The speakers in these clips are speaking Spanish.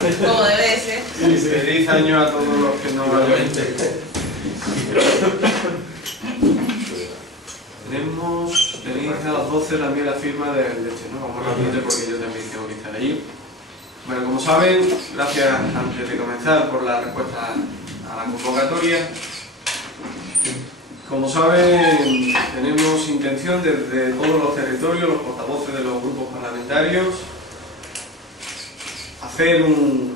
Como debe ser. Feliz año a todos los que nos vayan. Tenéis a las 12 también la firma del leche, ¿no? Vamos rápidamente porque yo también tengo que estar allí. Bueno, como saben, gracias antes de comenzar por la respuesta a la convocatoria. Como saben, tenemos intención desde todos los territorios, los portavoces de los grupos parlamentarios, hacer una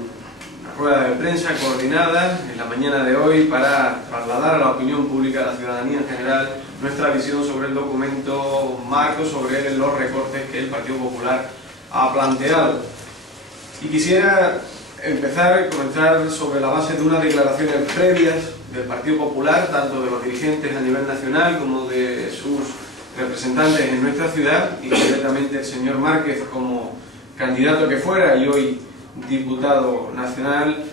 rueda de prensa coordinada en la mañana de hoy para trasladar a la opinión pública, a la ciudadanía en general, nuestra visión sobre el documento marco, sobre los recortes que el Partido Popular ha planteado. Y quisiera comenzar sobre la base de unas declaraciones previas del Partido Popular, tanto de los dirigentes a nivel nacional como de sus representantes en nuestra ciudad, y concretamente el señor Márquez como candidato que fuera y hoy diputado nacional,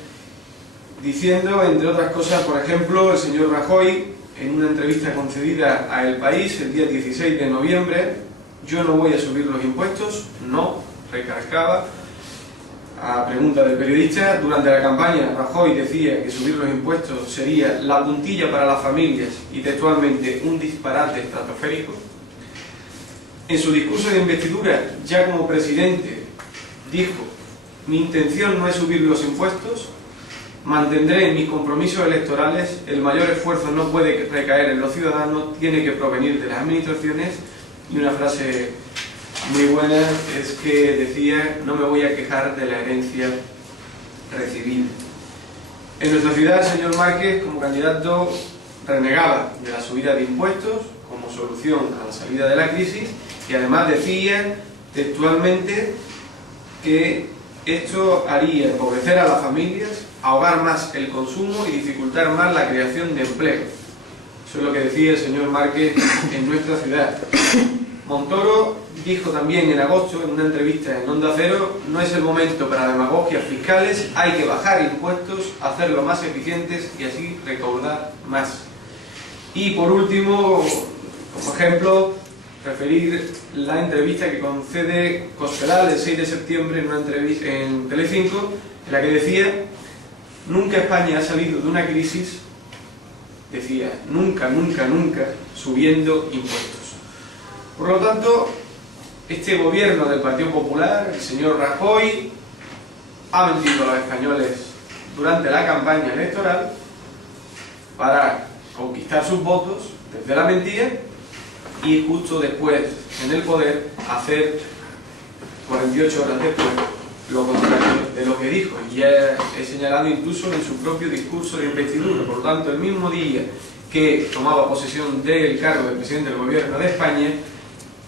diciendo, entre otras cosas, por ejemplo, el señor Rajoy, en una entrevista concedida a El País el día 16 de noviembre, yo no voy a subir los impuestos, no, recargaba, a pregunta del periodista. Durante la campaña Rajoy decía que subir los impuestos sería la puntilla para las familias y textualmente un disparate estratosférico. En su discurso de investidura, ya como presidente, dijo: mi intención no es subir los impuestos, mantendré mis compromisos electorales, el mayor esfuerzo no puede recaer en los ciudadanos, tiene que provenir de las administraciones. Y una frase muy buena es que decía: no me voy a quejar de la herencia recibida. En nuestra ciudad, el señor Márquez, como candidato, renegaba de la subida de impuestos como solución a la salida de la crisis, y además decía textualmente que esto haría empobrecer a las familias, ahogar más el consumo y dificultar más la creación de empleo. Eso es lo que decía el señor Márquez en nuestra ciudad. Montoro dijo también en agosto, en una entrevista en Onda Cero: no es el momento para demagogias fiscales, hay que bajar impuestos, hacerlos más eficientes y así recaudar más. Y por último, como ejemplo, referir la entrevista que concede Cospedal el 6 de septiembre en una entrevista en Telecinco, en la que decía: nunca España ha salido de una crisis, decía, nunca subiendo impuestos. Por lo tanto, este gobierno del Partido Popular, el señor Rajoy, ha mentido a los españoles durante la campaña electoral para conquistar sus votos desde la mentira, y justo después, en el poder, hacer 48 horas después lo contrario de lo que dijo. Y ya he señalado incluso en su propio discurso de investidura. Por lo tanto, el mismo día que tomaba posesión del cargo de presidente del gobierno de España,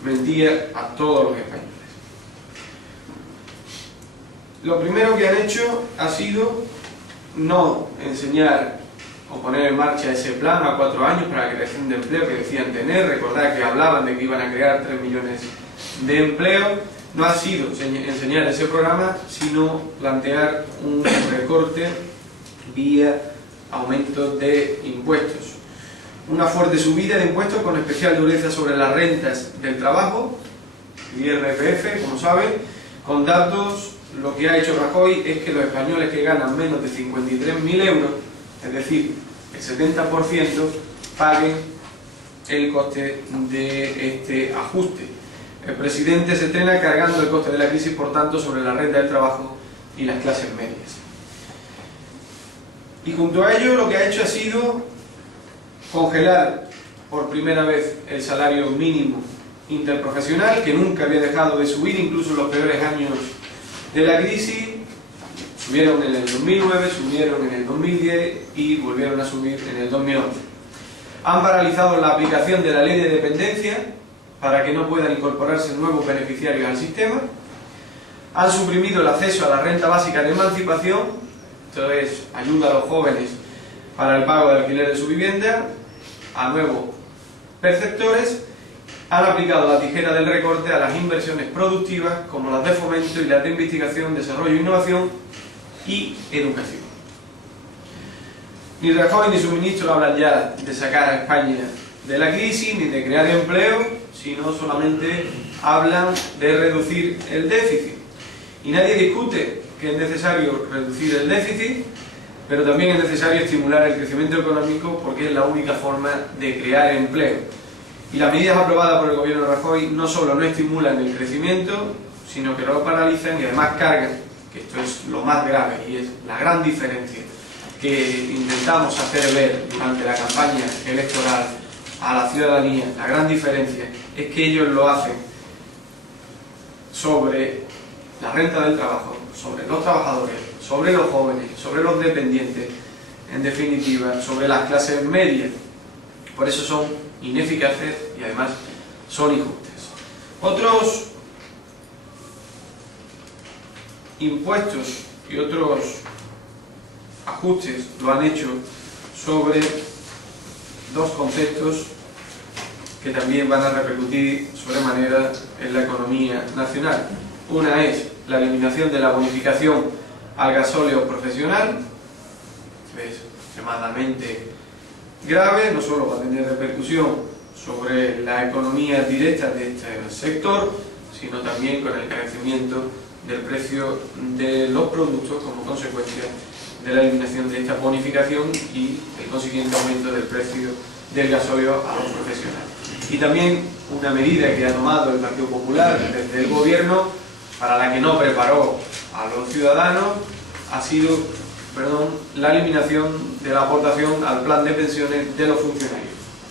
mentía a todos los españoles. Lo primero que han hecho ha sido no enseñar o poner en marcha ese plan a 4 años para la creación de empleo que decían tener. Recordad que hablaban de que iban a crear 3 millones de empleo. No ha sido enseñar ese programa, sino plantear un recorte vía aumento de impuestos. Una fuerte subida de impuestos con especial dureza sobre las rentas del trabajo, el IRPF, como saben. Con datos, lo que ha hecho Rajoy es que los españoles que ganan menos de 53.000 euros, es decir, el 70%, paguen el coste de este ajuste. El presidente se estrena cargando el coste de la crisis, por tanto, sobre la renta del trabajo y las clases medias. Y junto a ello, lo que ha hecho ha sido congelar por primera vez el salario mínimo interprofesional, que nunca había dejado de subir, incluso en los peores años de la crisis. Subieron en el 2009, subieron en el 2010 y volvieron a subir en el 2011. Han paralizado la aplicación de la ley de dependencia para que no puedan incorporarse nuevos beneficiarios al sistema. Han suprimido el acceso a la renta básica de emancipación, esto es, ayuda a los jóvenes para el pago de alquiler de su vivienda, a nuevos perceptores. Han aplicado la tijera del recorte a las inversiones productivas, como las de fomento y las de investigación, desarrollo e innovación y educación. Ni Rajoy ni su ministro hablan ya de sacar a España de la crisis ni de crear empleo, sino solamente hablan de reducir el déficit. Y nadie discute que es necesario reducir el déficit, pero también es necesario estimular el crecimiento económico porque es la única forma de crear empleo. Y las medidas aprobadas por el gobierno de Rajoy no solo no estimulan el crecimiento, sino que lo paralizan y además cargan, que esto es lo más grave y es la gran diferencia que intentamos hacer ver durante la campaña electoral a la ciudadanía. La gran diferencia es que ellos lo hacen sobre la renta del trabajo, sobre los trabajadores, sobre los jóvenes, sobre los dependientes, en definitiva, sobre las clases medias. Por eso son ineficaces y además son injustas. Otros impuestos y otros ajustes lo han hecho sobre dos conceptos que también van a repercutir sobremanera en la economía nacional. Una es la eliminación de la bonificación al gasóleo profesional, es extremadamente grave, no solo va a tener repercusión sobre la economía directa de este sector, sino también con el crecimiento del precio de los productos como consecuencia de la eliminación de esta bonificación y el consiguiente aumento del precio del gasóleo a los profesionales. Y también una medida que ha tomado el Partido Popular desde el gobierno, para la que no preparó a los ciudadanos, ha sido la eliminación de la aportación al plan de pensiones de los funcionarios.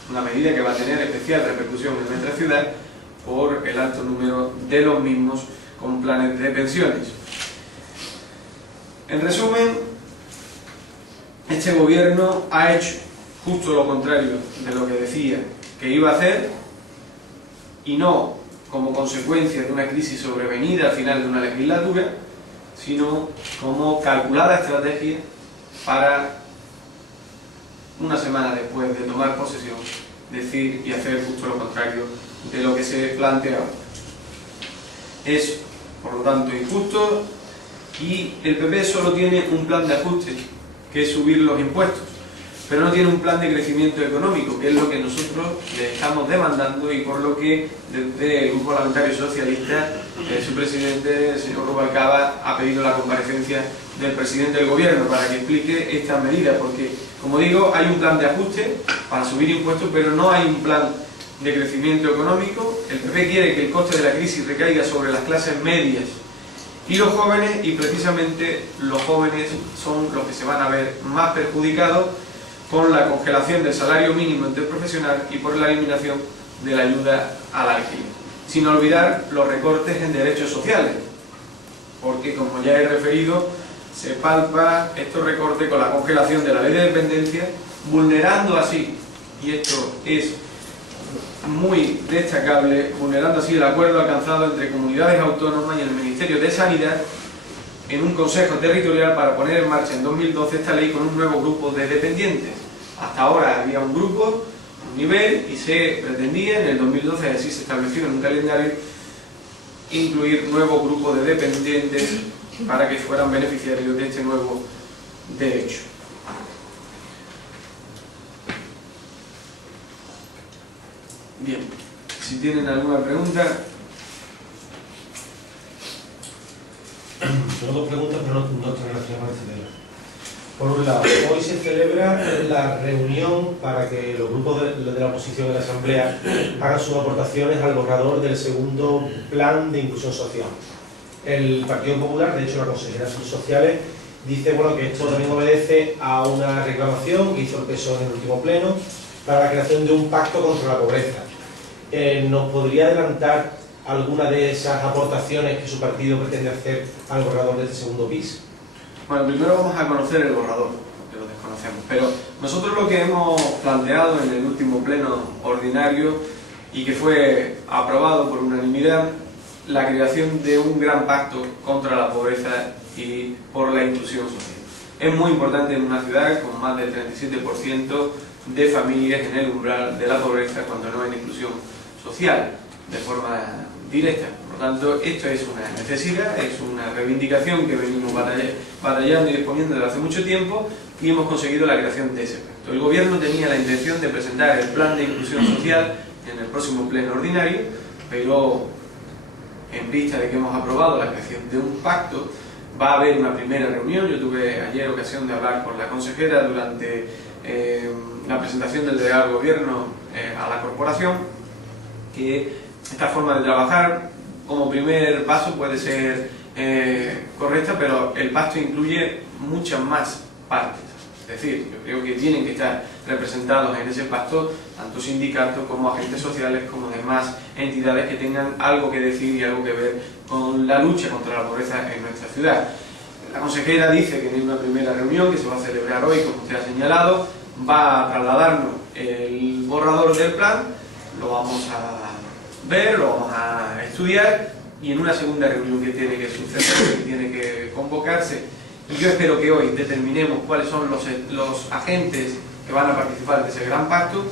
Una medida que va a tener especial repercusión en nuestra ciudad por el alto número de los mismos con planes de pensiones. En resumen, este gobierno ha hecho justo lo contrario de lo que decía que iba a hacer, y no como consecuencia de una crisis sobrevenida al final de una legislatura, sino como calculada estrategia para, una semana después de tomar posesión, decir y hacer justo lo contrario de lo que se planteaba. Es, por lo tanto, injusto, y el PP solo tiene un plan de ajuste, que es subir los impuestos, pero no tiene un plan de crecimiento económico, que es lo que nosotros le estamos demandando y por lo que desde el Grupo Parlamentario Socialista su presidente, el señor Rubalcaba, ha pedido la comparecencia del presidente del gobierno para que explique estas medidas, porque, como digo, hay un plan de ajuste para subir impuestos, pero no hay un plan de crecimiento económico. El PP quiere que el coste de la crisis recaiga sobre las clases medias y los jóvenes, y precisamente los jóvenes son los que se van a ver más perjudicados con la congelación del salario mínimo interprofesional y por la eliminación de la ayuda al alquiler. Sin olvidar los recortes en derechos sociales, porque, como ya he referido, se palpa estos recortes con la congelación de la ley de dependencia, vulnerando así, y esto es muy destacable, vulnerando así el acuerdo alcanzado entre comunidades autónomas y el Ministerio de Sanidad en un consejo territorial para poner en marcha en 2012 esta ley con un nuevo grupo de dependientes. Hasta ahora había un grupo, un nivel, y se pretendía en el 2012, así se estableció en un calendario, incluir nuevo grupo de dependientes para que fueran beneficiarios de este nuevo derecho. Bien, si tienen alguna pregunta. Tengo dos preguntas, pero no están relacionadas con este tema. Por un lado, hoy se celebra la reunión para que los grupos de la oposición en la Asamblea hagan sus aportaciones al borrador del segundo plan de inclusión social. El Partido Popular, de hecho la consejera de Asuntos Sociales, dice que esto también obedece a una reclamación que hizo el PSOE en el último pleno para la creación de un pacto contra la pobreza. ¿Nos podría adelantar alguna de esas aportaciones que su partido pretende hacer al borrador de este segundo PIS? Bueno, primero vamos a conocer el borrador, que lo desconocemos, pero nosotros lo que hemos planteado en el último pleno ordinario y que fue aprobado por unanimidad, la creación de un gran pacto contra la pobreza y por la inclusión social. Es muy importante en una ciudad con más del 37% de familias en el umbral de la pobreza, cuando no hay inclusión social de forma directa. Por lo tanto, esto es una necesidad, es una reivindicación que venimos batallando y exponiendo desde hace mucho tiempo, y hemos conseguido la creación de ese pacto. El gobierno tenía la intención de presentar el plan de inclusión social en el próximo pleno ordinario, pero en vista de que hemos aprobado la creación de un pacto, Va a haber una primera reunión. Yo tuve ayer ocasión de hablar con la consejera durante la presentación del delegado del Gobierno a la corporación, que esta forma de trabajar como primer paso puede ser correcta, pero el pacto incluye muchas más partes. Es decir, yo creo que tienen que estar representados en ese pacto tanto sindicatos como agentes sociales como demás entidades que tengan algo que decir y algo que ver con la lucha contra la pobreza en nuestra ciudad. La consejera dice que en una primera reunión que se va a celebrar hoy, como usted ha señalado, va a trasladarnos el borrador del plan, lo vamos a ver, lo vamos a estudiar, y en una segunda reunión que tiene que suceder, que tiene que convocarse, y yo espero que hoy determinemos cuáles son los agentes que van a participar de ese gran pacto,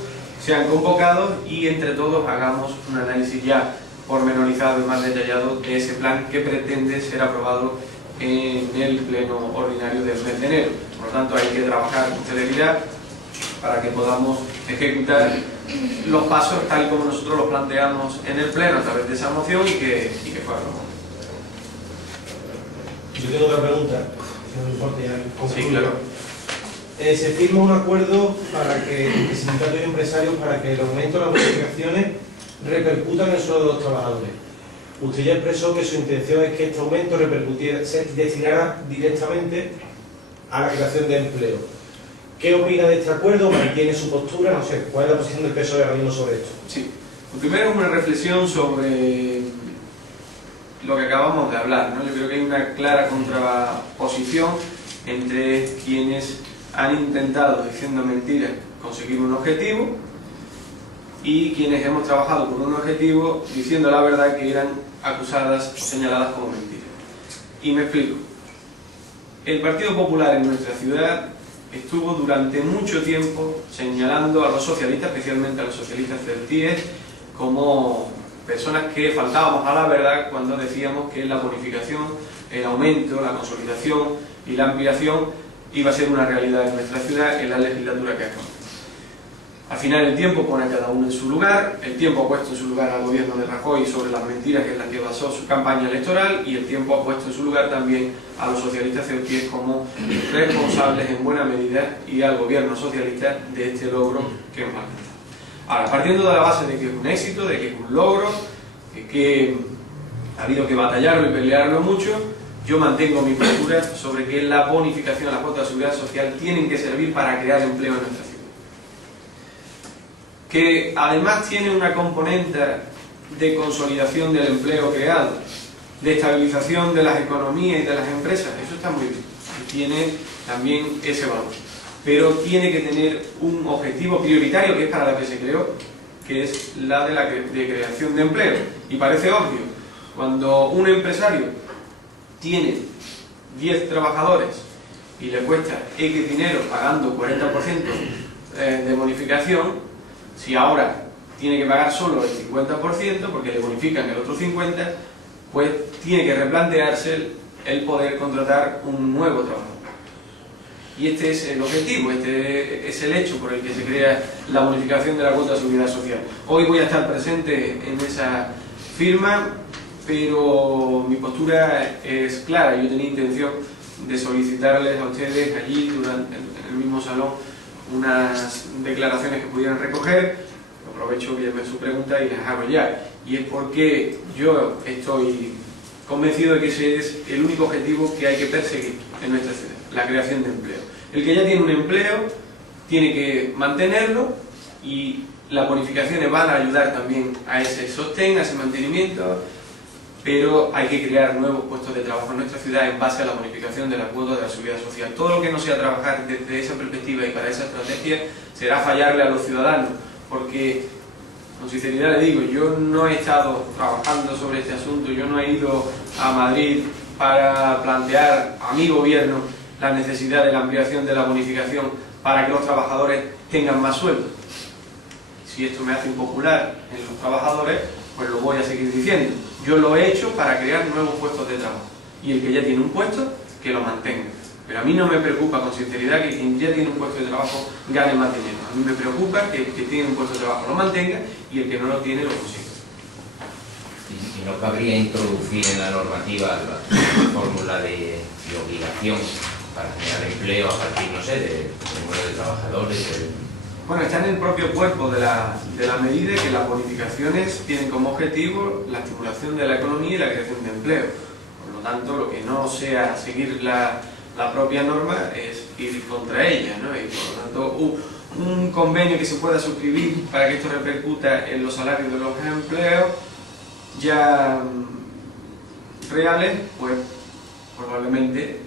sean convocados y entre todos hagamos un análisis ya pormenorizado y más detallado de ese plan que pretende ser aprobado en el pleno ordinario del mes de enero. Por lo tanto, hay que trabajar con celeridad para que podamos ejecutar los pasos tal y como nosotros los planteamos en el pleno a través de esa moción y que fue aprobado. Yo tengo otra pregunta, si no me importa, ya concluyo. Sí, claro. Se firma un acuerdo para que entre sindicatos y empresarios para que el aumento de las bonificaciones repercuta en el sueldo de los trabajadores. Usted ya expresó que su intención es que este aumento se destinara directamente a la creación de empleo. ¿Qué opina de este acuerdo? ¿Mantiene su postura? No sé, ¿cuál es la posición del PSOE ahora mismo sobre esto? Sí, lo primero es una reflexión sobre lo que acabamos de hablar, ¿no? Yo creo que hay una clara contraposición entre quienes han intentado, diciendo mentiras, conseguir un objetivo y quienes hemos trabajado con un objetivo diciendo la verdad que eran acusadas o señaladas como mentiras. Y me explico. El Partido Popular en nuestra ciudad estuvo durante mucho tiempo señalando a los socialistas, especialmente a los socialistas celtíes, como personas que faltábamos a la verdad cuando decíamos que la bonificación, el aumento, la consolidación y la ampliación iba a ser una realidad en nuestra ciudad en la legislatura que acaba. Al final el tiempo pone a cada uno en su lugar, el tiempo ha puesto en su lugar al gobierno de Rajoy sobre las mentiras en las que basó su campaña electoral, y el tiempo ha puesto en su lugar también a los socialistas celtíes como responsables en buena medida y al gobierno socialista de este logro que hemos alcanzado. Ahora, partiendo de la base de que es un éxito, de que es un logro, de que ha habido que batallarlo y pelearlo mucho, yo mantengo mi postura sobre que la bonificación a la cuota de seguridad social tienen que servir para crear empleo en nuestra ciudad. Que además tiene una componente de consolidación del empleo creado, de estabilización de las economías y de las empresas, eso está muy bien, y tiene también ese valor. Pero tiene que tener un objetivo prioritario, que es para la que se creó, que es la de creación de empleo. Y parece obvio, cuando un empresario tiene 10 trabajadores y le cuesta X dinero pagando 40% de bonificación, si ahora tiene que pagar solo el 50% porque le bonifican el otro 50%, pues tiene que replantearse el poder contratar un nuevo trabajador. Y este es el objetivo, este es el hecho por el que se crea la bonificación de la cuota de seguridad social. Hoy voy a estar presente en esa firma, pero mi postura es clara. Yo tenía intención de solicitarles a ustedes allí, en el mismo salón, unas declaraciones que pudieran recoger. Aprovecho que me su pregunta y las hago ya. Y es porque yo estoy convencido de que ese es el único objetivo que hay que perseguir en nuestra ciudad, la creación de empleo. El que ya tiene un empleo tiene que mantenerlo, y las bonificaciones van a ayudar también a ese sostén, a ese mantenimiento, pero hay que crear nuevos puestos de trabajo en nuestra ciudad en base a la bonificación de la cuota de la seguridad social. Todo lo que no sea trabajar desde esa perspectiva y para esa estrategia será fallarle a los ciudadanos, porque con sinceridad le digo, yo no he estado trabajando sobre este asunto, yo no he ido a Madrid para plantear a mi gobierno la necesidad de la ampliación de la bonificación para que los trabajadores tengan más sueldo. Si esto me hace impopular en los trabajadores, pues lo voy a seguir diciendo. Yo lo he hecho para crear nuevos puestos de trabajo, y el que ya tiene un puesto, que lo mantenga. Pero a mí no me preocupa, con sinceridad, que quien ya tiene un puesto de trabajo gane más dinero. A mí me preocupa que el que tiene un puesto de trabajo lo mantenga y el que no lo tiene lo consiga. no cabría introducir en la normativa la fórmula de obligación para generar empleo a partir, no sé, del número de trabajadores. Bueno, está en el propio cuerpo de la medida que las bonificaciones tienen como objetivo la estimulación de la economía y la creación de empleo. Por lo tanto, lo que no sea seguir la propia norma es ir contra ella, ¿no? Y por lo tanto, un convenio que se pueda suscribir para que esto repercuta en los salarios de los empleos ya reales, pues probablemente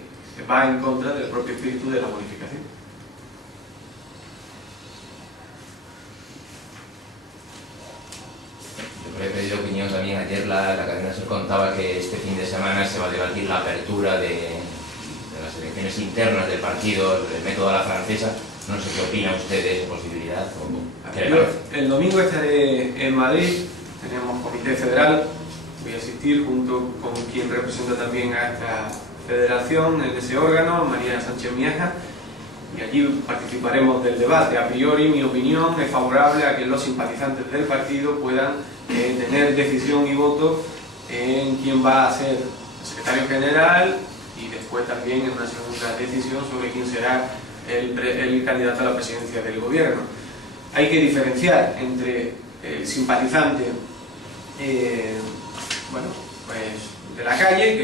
va en contra del propio espíritu de la bonificación. Yo he pedido opinión también. Ayer la cadena SER contaba que este fin de semana se va a debatir la apertura de las elecciones internas del partido, el método a la francesa. No sé qué opina usted de esa posibilidad. El domingo estaré en Madrid, tenemos comité federal, voy a asistir junto con quien representa también a esta federación en ese órgano, María Sánchez Miaja, y allí participaremos del debate. A priori, mi opinión es favorable a que los simpatizantes del partido puedan tener decisión y voto en quién va a ser secretario general y después también en una segunda decisión sobre quién será el candidato a la presidencia del gobierno. Hay que diferenciar entre el simpatizante bueno, pues de la calle,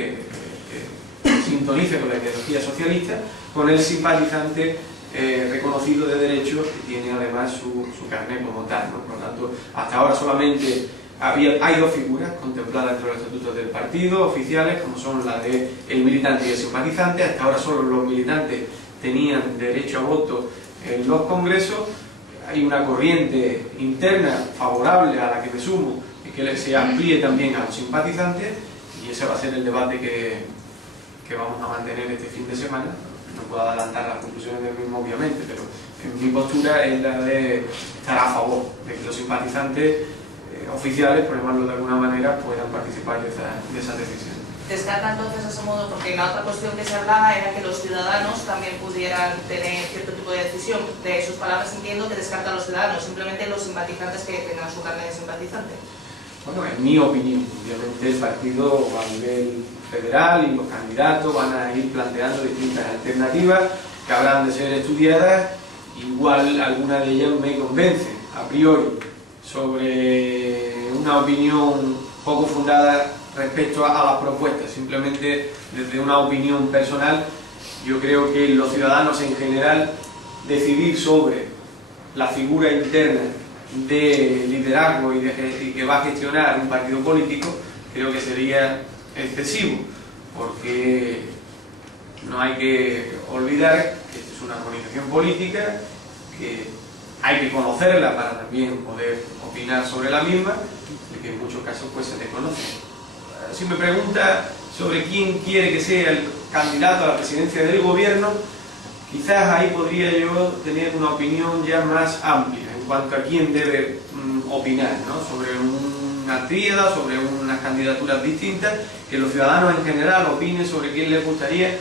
que sintonice con la ideología socialista, con el simpatizante reconocido de derecho, que tiene además su carnet como tal, ¿no? Por lo tanto, hasta ahora solamente hay dos figuras contempladas dentro de los estatutos del partido, oficiales, como son la del militante y el simpatizante. Hasta ahora solo los militantes tenían derecho a voto en los congresos. Hay una corriente interna favorable a la que me sumo, y que se amplíe también a los simpatizantes, y ese va a ser el debate que vamos a mantener este fin de semana. No puedo adelantar las conclusiones del mismo, obviamente, pero mi postura es la de estar a favor de que los simpatizantes oficiales, por llamarlo de alguna manera, puedan participar de esa decisión. Descarta entonces ese modo, porque la otra cuestión que se hablaba era que los ciudadanos también pudieran tener cierto tipo de decisión. De sus palabras entiendo que descarta a los ciudadanos, simplemente los simpatizantes que tengan su carnet de simpatizante. Bueno, en mi opinión, obviamente el partido a nivel federal y los candidatos van a ir planteando distintas alternativas que habrán de ser estudiadas. Igual alguna de ellas me convence a priori, sobre una opinión poco fundada respecto a las propuestas. Simplemente desde una opinión personal, yo creo que los ciudadanos en general decidir sobre la figura interna de liderazgo y que va a gestionar un partido político, creo que sería excesivo, porque no hay que olvidar que esta es una organización política, que hay que conocerla para también poder opinar sobre la misma, y que en muchos casos pues se desconoce. Si me pregunta sobre quién quiere que sea el candidato a la presidencia del gobierno, quizás ahí podría yo tener una opinión ya más amplia en cuanto a quién debe opinar, ¿no? Sobre una tríada, sobre unas candidaturas distintas. Que los ciudadanos en general opinen sobre quién les gustaría,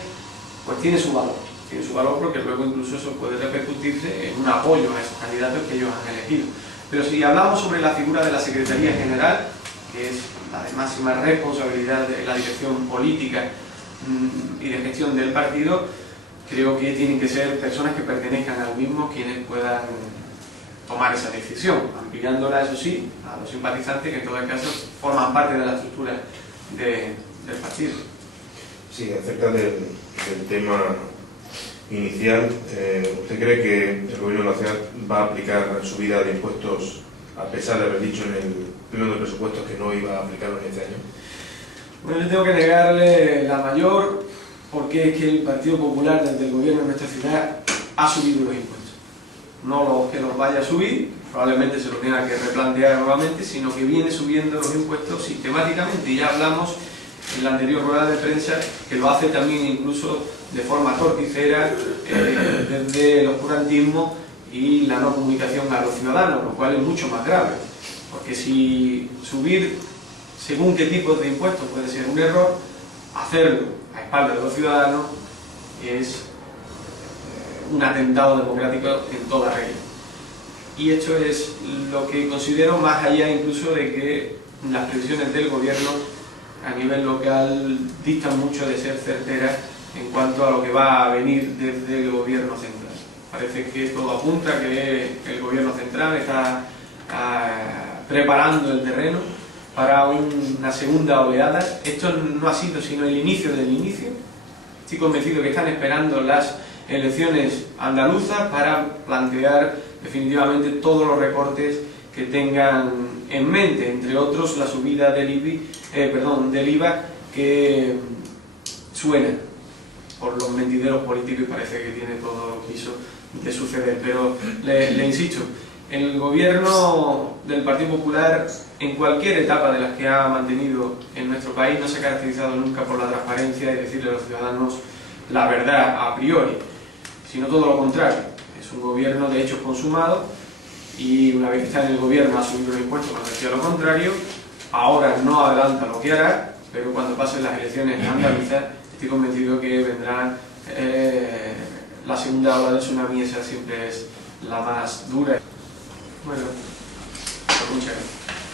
pues tiene su valor. Tiene su valor porque luego incluso eso puede repercutirse en un apoyo a esos candidatos que ellos han elegido. Pero si hablamos sobre la figura de la Secretaría General, que es la de máxima responsabilidad de la dirección política y de gestión del partido, creo que tienen que ser personas que pertenezcan al mismo quienes puedan tomar esa decisión, ampliándola, eso sí, a los simpatizantes que en todo caso forman parte de la estructura del partido. Sí, acerca del tema inicial, ¿usted cree que el Gobierno Nacional va a aplicar subida de impuestos a pesar de haber dicho en el pleno de presupuestos que no iba a aplicarlo en este año? Bueno, yo tengo que negarle la mayor, porque es que el Partido Popular desde el gobierno de nuestra ciudad ha subido los impuestos. No los que los vaya a subir, probablemente se lo tenga que replantear nuevamente, sino que viene subiendo los impuestos sistemáticamente. Y ya hablamos en la anterior rueda de prensa que lo hace también incluso de forma torticera, desde el oscurantismo y la no comunicación a los ciudadanos, lo cual es mucho más grave. Porque si subir según qué tipos de impuestos puede ser un error, hacerlo a espaldas de los ciudadanos es un atentado democrático en toda regla. Y esto es lo que considero, más allá incluso de que las previsiones del gobierno a nivel local distan mucho de ser certeras en cuanto a lo que va a venir desde el gobierno central. Parece que todo apunta que el gobierno central está preparando el terreno para una segunda oleada. Esto no ha sido sino el inicio del inicio. Estoy convencido que están esperando las elecciones andaluzas para plantear definitivamente todos los recortes que tengan en mente, entre otros la subida del IVA que suena por los mentideros políticos y parece que tiene todo piso de suceder. Pero le insisto, el gobierno del Partido Popular, en cualquier etapa de las que ha mantenido en nuestro país, no se ha caracterizado nunca por la transparencia y decirle a los ciudadanos la verdad a priori, sino todo lo contrario. Es un gobierno de hechos consumados y una vez que está en el gobierno ha subido los impuestos cuando decía lo contrario. Ahora no adelanta lo que hará, pero cuando pasen las elecciones andaluzas estoy convencido que vendrá la segunda ola del tsunami. Esa siempre es la más dura. Bueno, pues muchas gracias.